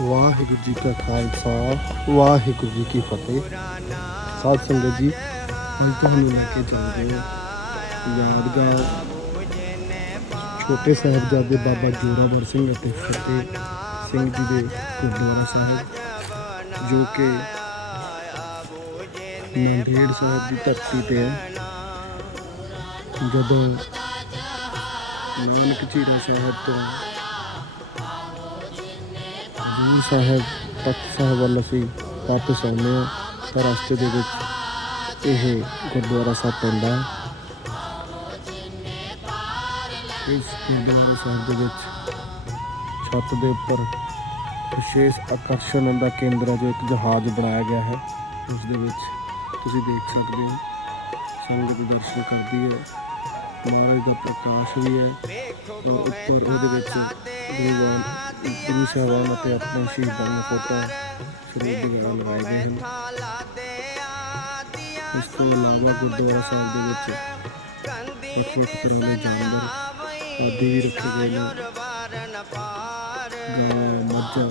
ਵਾਹਿਗੁਰੂ ਜੀ ਕਾ ਖਾਲਸਾ, ਵਾਹਿਗੁਰੂ ਜੀ ਕੀ ਫਤਿਹ। ਸਾਧ ਸੰਗਤ ਜੀ ਅੱਜ ਤੁਹਾਨੂੰ ਲੈ ਕੇ ਚੱਲਦੇ ਹਾਂ। ਯਾਦਗਾਰ ਛੋਟੇ ਸਾਹਿਬਜ਼ਾਦੇ ਬਾਬਾ ਜੋਰਾਵਰ ਸਿੰਘ ਅਤੇ ਫਤਿਹ ਸਿੰਘ ਜੀ ਦੇ ਗੁਰਦੁਆਰਾ ਸਾਹਿਬ, ਜੋ ਕਿ ਨਾਂਦੇੜ ਸਾਹਿਬ ਦੀ ਧਰਤੀ ਤੇ ਹੈ। ਜਦੋਂ ਨਾਨਕ ਝੀਰਾ ਸਾਹਿਬ ਤੋਂ ਸਾਹਿਬ, ਤਖਤ ਸਾਹਿਬ ਵੱਲ ਅਸੀਂ ਵਾਪਸ ਆਉਂਦੇ ਹਾਂ। ਤਾਂ ਰਸਤੇ ਦੇ ਵਿੱਚ ਇਹ ਗੁਰਦੁਆਰਾ ਸਾਹਿਬ ਪੈਂਦਾ ਹੈ। ਇਸ ਗੁਰਦੁਆਰਾ ਸਾਹਿਬ ਦੇ ਵਿੱਚ ਛੱਤ ਦੇ ਉੱਪਰ ਵਿਸ਼ੇਸ਼ ਆਕਰਸ਼ਣ ਦਾ ਕੇਂਦਰ ਹੈ, ਜੋ ਇੱਕ ਜਹਾਜ਼ ਬਣਾਇਆ ਗਿਆ ਹੈ। ਉਸ ਦੇ ਵਿੱਚ ਤੁਸੀਂ ਦੇਖ ਸਕਦੇ ਹੋ, ਸੰਗਤ ਦਰਸ਼ਨ ਕਰਦੀ ਹੈ। ਮਹਾਰਾਜ ਦਾ ਪ੍ਰਕਾਸ਼ ਵੀ ਹੈ ਔਰ ਉੱਪਰ ਉਹਦੇ ਵਿੱਚ ਗੁਰੂ ਸਾਹਿਬਾਨ ਅਤੇ ਆਪਣੇ ਸ਼ਹੀਦਾਂ ਦੀਆਂ ਫੋਟੋਆਂ ਸਰੂਪ ਵਗੈਰਾ ਲਗਾਏ ਗਏ ਹਨ ਇਸ ਤੋਂ ਇਲਾਵਾ ਗੁਰਦੁਆਰਾ ਸਾਹਿਬ ਦੇ ਵਿੱਚ ਵੱਖ ਵੱਖ ਤਰ੍ਹਾਂ ਦੇ ਜਾਨਵਰ ਆਦਿ ਵੀ ਰੱਖੇ ਗਏ ਨੇ ਮੱਝਾਂ